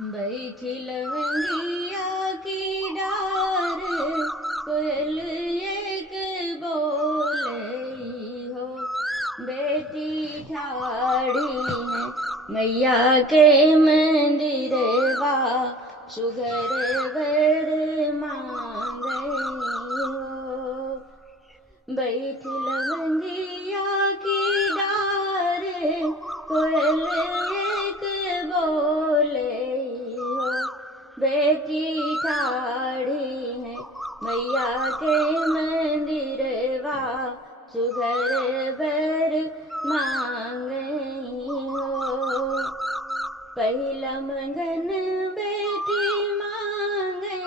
बैठी लवंगिया की डार, कोयल एक बोले हो। बेटी ठाड़ी है मैया के मंदिरवा, सुघर वर मांगई हो। बैठी लवंगिया की डार, कोयल एक बोले हो। बेटी ठाड़ी है मैया के मंदिरवा, सुघर वर मांगई हो। पहला मंगन बेटी मांगे,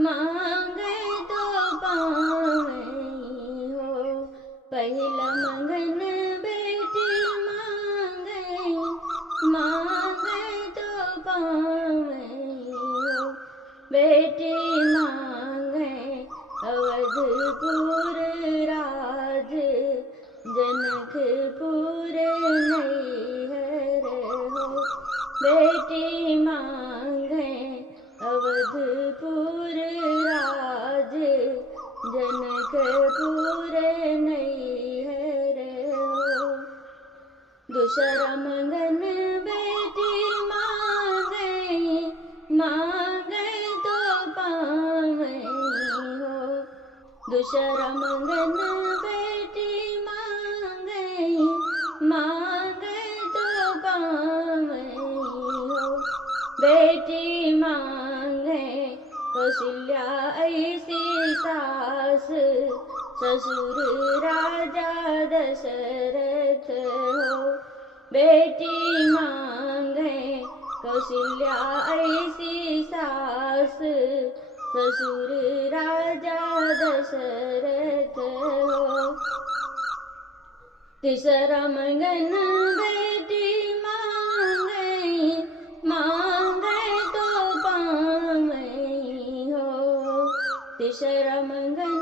मांगे तो पावई हो। पहला मंगन बेटी मांगे, मांगे तो पावई हो। बेटी मांगे अवधपुर राज, जनकपुर नैहर हो। बेटी मांगे अवधपुर राज, जनकपुर नैहर हो। दूसरा मंगन बेटी मांगे, मांगे तो पावई हो। दूसरा मंगन बेटी मांगे, मांगे तो पावई हो। बेटी मांगे कौशल्या ऐसी सास, ससुर राजा दशरथ हो। बेटी मांगे कौशल्या ऐसी सास, ससुर राजा दशरथ हो। तीसरा मंगन बेटी मांगे, मांगे तो पावई हो। तीसरा मंगन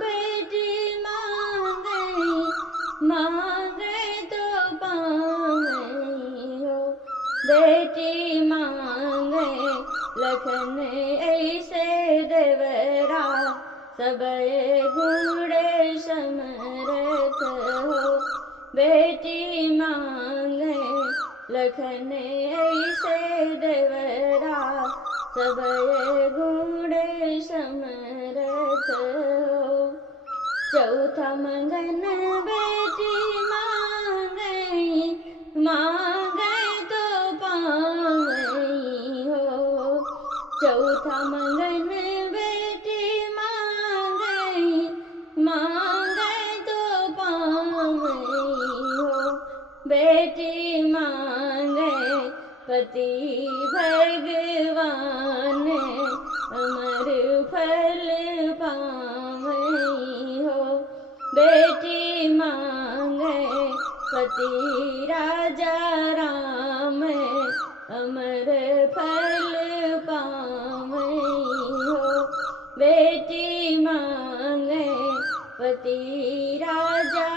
बेटी मांगे, मांगे तो पावई हो। बेटी मांगे लखन ऐसे देवरा, सबय गुण समरथ हो। बेटी मांगे लखन ऐसे देवरा, सबय गुण समरथ हो। चौथा मंगन बेटी मांगे, मांगे तो पावई हो। चौथा मंगन बेटी मांगे, मांगे तो पावई हो। बेटी मांगे पति भगवान, अमर फल पावई हो। बेटी मांगे पति राजा राम, अमर फल पावई हो। बेटी मांगे पति राजा